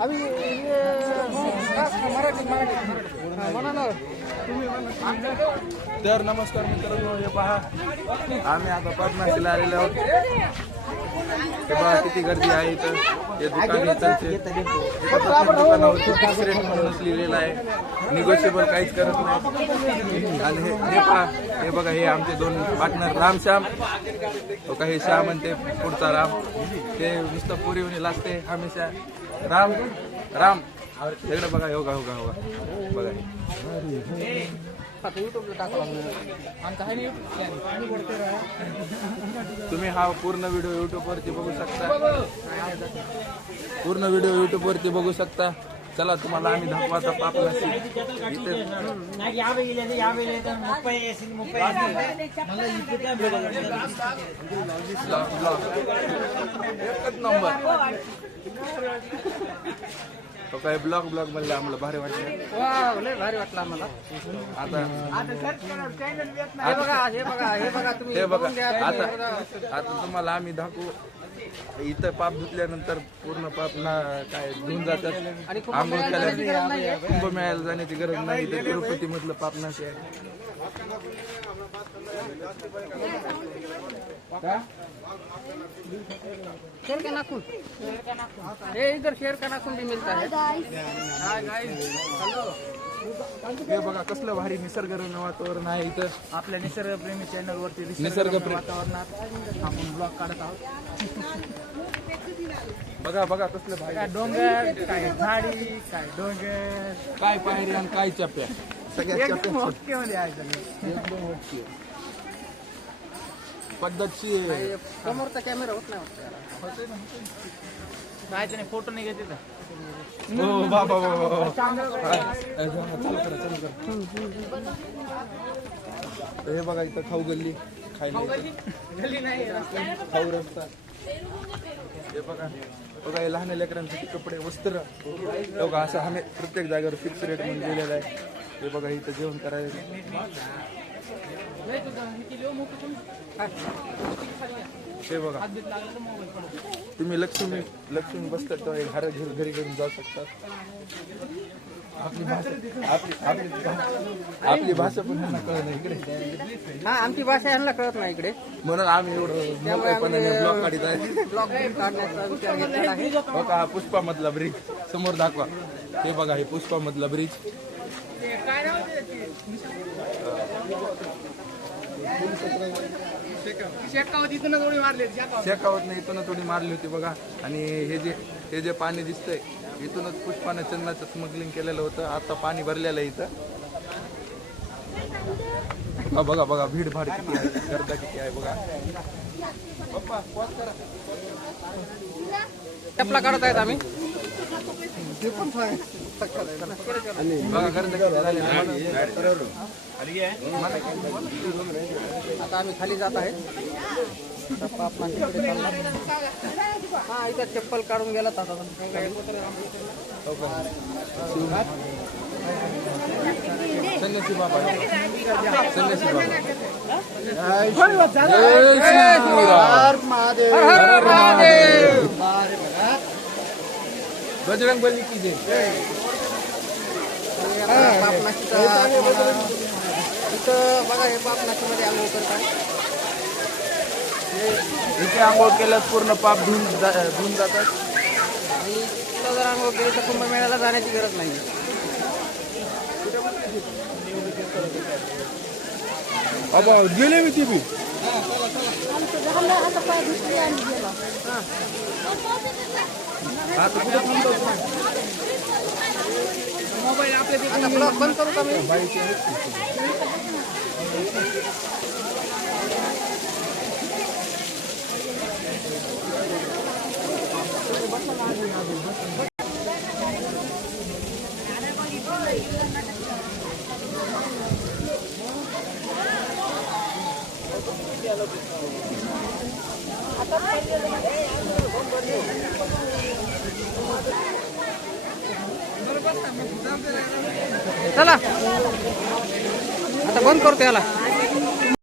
अभी मराठी म्हणा ना तुम्ही. तर नमस्कार मित्रांनो, हे पहा आम्ही आता पद्माशीला आलेलो आहोत. हे पहा किती गर्दी आहे इथं. हे दुकान इथंचे दुकानावरती फिक्स रेट म्हणूनच लिहिलेलं आहे, निगोशिएबल काहीच करत नाही. आणि हे पहा, हे बघा, हे आमचे दोन पार्टनर रामश्याम. तो काही श्याम म्हणते पुढचा राम, ते नुसतं पुरीवणी लागते हमेशा. राम राम इकडे बघा, होगा होगा होगा बघा. तुम्ही हा पूर्ण व्हिडिओ युट्यूब वरती बघू शकता. पूर्ण व्हिडिओ युट्यूब वरती बघू शकता. चला तुम्हाला आम्ही दाखवाचा पापनाशी इथे एकच नंबर. तो काय ब्लॉग म्हणले आम्हाला भारी वाटलं. लय भारी वाटलं आम्हाला. आता हे बघा आता तुम्हाला आम्ही दाखवू. इथं पाप धुतल्यानंतर पूर्ण पाप ना काय धुवून जातात. आंघोळ केल्या कुंभमेळ्याला जाण्याची गरज नाही. इथे तिरुपती मधलं पापनाशी आहे. शेर का नाखून, ये इधर शेर का नाखून भी मिलता है. Hi guys, hello. हे बघा कसलं भारी निसर्गरम्य वातावरण आहे इथं. आपल्या निसर्गप्रेमी चॅनल वरती निसर्गप्रेमी वातावरणात आपण ब्लॉग काढत आहोत. बघा बघा कसलं भारी. काय डोंगर, काय झाडी, काय डोंगर, काय पायरी आणि काय चप्या, सगळ्या एकदम चप्या ओके मध्ये आहे सगळं. एकदम ओके पद्धतशीर. समोरचा कॅमेरा होत नाही काय नाही, फोटो नाही घेते. हो बाबा हे बघा इथं खाऊ गल्ली, खायला खाऊ रस्ता. हे बघा बघा, हे लहान लेकरांसाठी कपडे वस्त्र बघा. असं आम्ही प्रत्येक जागेवर फिक्स रेट म्हणून दिलेलं आहे. हे बघा इथं जेवण करायला. हे बघा तुम्ही लक्ष्मी बसतात तेव्हा घरी घेऊन जाऊ शकतात. आपली भाषा पण यांना कळत नाही इकडे. हा, आमची भाषा यांना कळत नाही इकडे, म्हणून आम्ही एवढं ब्लॉग काढत आहे. ब्लॉग काढण्याचा विचार घेतलेला आहे. बघा हा पुष्पा मधला ब्रिज समोर दाखवा. हे बघा हे पुष्पा मधला ब्रिज. शेकावत इथूनच उडी मारली. शेकावतने इथूनच उडी मारली होती बघा. आणि हे जे पाणी दिसतंय इथूनच पुष्पानं चंदनाचं स्मगलिंग केलेलं होतं. आता पाणी भरलेलं आहे इथं. बघा बघा भीड भाड किती आहे, गर्दा किती आहे बघा. पप्पा पॉज करा. टपला काढत आहेत आम्ही. बघा गर्दा किती झाली. आता आम्ही खाली जात आहे. हा, इथं चप्पल काढून गेला आता. संन्यासी बाबा, संन्यासी बाबा. बजरंग बली की जय. इथं बघा हे पापनाशीमध्ये आंघोळ करतात. इथे आंघोळ केल्यास पूर्ण पाप धुवून जातात. आणि तिथं जर आंघोळ केली तर कुंभमेळ्याला जाण्याची गरज नाही. बाबा गेले मी ती बी. मोबाईल आपल्या ब्लॉग बंद करू का मी? चला आता बंद करतो याला.